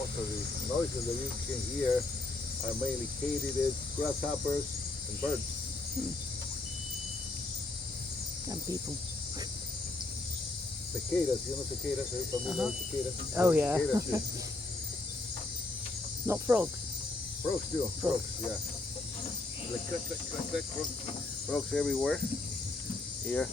most of the noises that you can hear are mainly katydids, grasshoppers, and birds. And people. Cicadas, you know cicadas? Are you familiar with cicadas? Oh, yeah. Cicadas, too. Not frogs. Frogs too. Frogs, yeah. Like click, click, click, click. Frogs everywhere. Here.